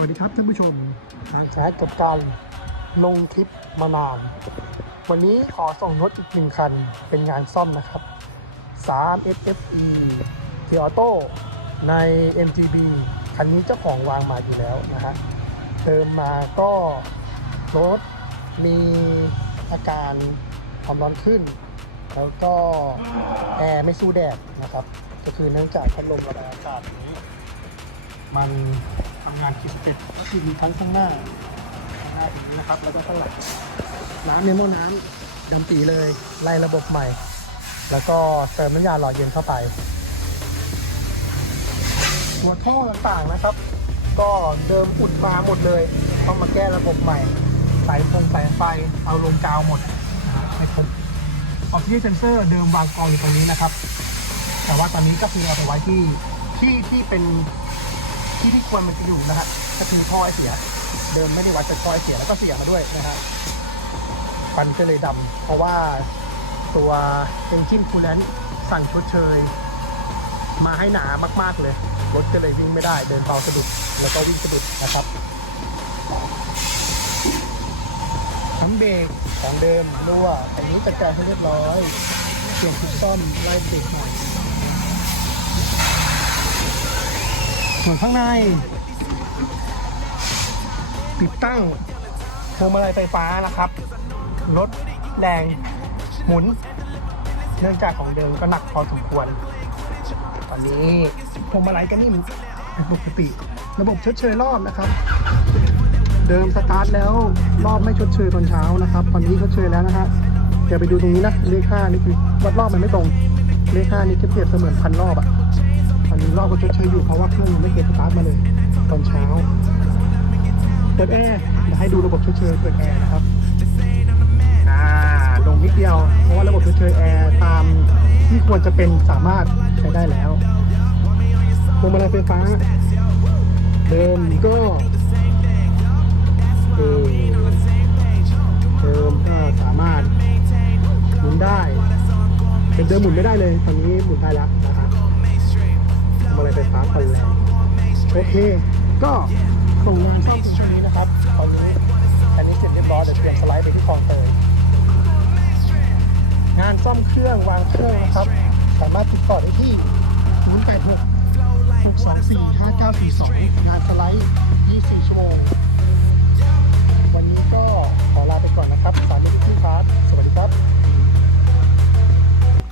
วัสดีครับท่านผู้ชมหลังจากกับการลงคลิปมานาน วันนี้ขอส่งรถอีกหนึ่งคันเป็นงานซ่อมนะครับ 3 SFE t o t o ใน MGB คันนี้เจ้าของวางมาอยู่แล้วนะฮะเติมมาก็รถมีอาการความร้อนขึ้น แล้วก็แอร์ไม่สู้แดดนะครับ ก็คือเนื่องจากพัดลมระบายอากาศนี้ มัน ทำงานคิดเป็ดก็คือมีทั้งข้างหน้าข้างหน้าอย่างนี้นะครับ แล้วก็ข้างหลังน้ำในหม้อน้ำดำปีเลยไล่ระบบใหม่ แล้วก็เติมน้ำยาหล่อเย็นเข้าไป หัวท่อต่างๆนะครับ ก็เดิมอุดมาหมดเลยต้องมาแก้ระบบใหม่สายฟงสายไฟเอาลงกาวหมดไม่ครบออกซิเจนเซอร์เดิมวางกองอยู่ตรงนี้นะครับ แต่ว่าตอนนี้ก็คือเอาไปไว้ที่ที่ที่เป็น ที่ที่ควรมันจะอยู่นะฮะก็คือท่อไอเสีย เดิมไม่ได้วัดจากท่อไอเสียแล้วก็เสียมาด้วยนะฮะฟันก็เลยดำเพราะว่าตัวเอนจินคูลเลนสั่งชดเชย มาให้หนามาก ๆ เลย รถก็เลยวิ่งไม่ได้ เดินเบาสะดุด แล้วก็วิ่งสะดุดนะครับทั้งเบรกของเดิมรั่วอันนี้จัดการให้เรียบร้อยเปลี่ยนชุดซ่อมไล่เบรกใหม่ ส่วนข้างใน ติดตั้งพวงมาลัยไฟฟ้านะครับรถแรงหมุน เนื่องจากของเดิมก็หนักพอสมควร ตอนนี้พวงมาลัยก็นิ่มเป็นปกติ ระบบชดเชยรอบนะครับ เดิมสตาร์ทแล้วรอบไม่ชดเชยตอนเช้านะครับ ตอนนี้ชดเชยแล้วนะฮะเดี๋ยวไปดูตรงนี้นะเลขห้านี่คือวัดรอบมันไม่ตรงเลขห้านี่เทียบเสมือนพันรอบอะ อันนี้รอบก็ชดเชยอยู่เพราะว่าเครื่องยังไม่เก็บสตาร์ทมาเลยตอนเช้า เปิดแอร์เดี๋ยวให้ดูระบบชดเชยเปิดแอร์นะครับอ่าลงนิดเดียว เพราะว่าระบบชดเชยแอร์ตามที่ควรจะเป็นสามารถใช้ได้แล้วพวงมาลัยไฟฟ้าเดิมก็เออเดิมก็สามารถหมุนได้เป็นเดิมหมุนไม่ได้เลยตอนนี้หมุนได้แล้วนะครับ โอเค ก็ส่งงานซ่อมถึงช่วงนี้นะครับตอนนี้อันนี้เสร็จเรียบร้อยเดี๋ยวเตรียมสไลด์ไปที่คลองเตยงานซ่อมเครื่องวางเครื่องนะครับ สามารถติดต่อได้ที่0 8 6 6 2 4 5 9 4 2 งานสไลด์24ชั่วโมง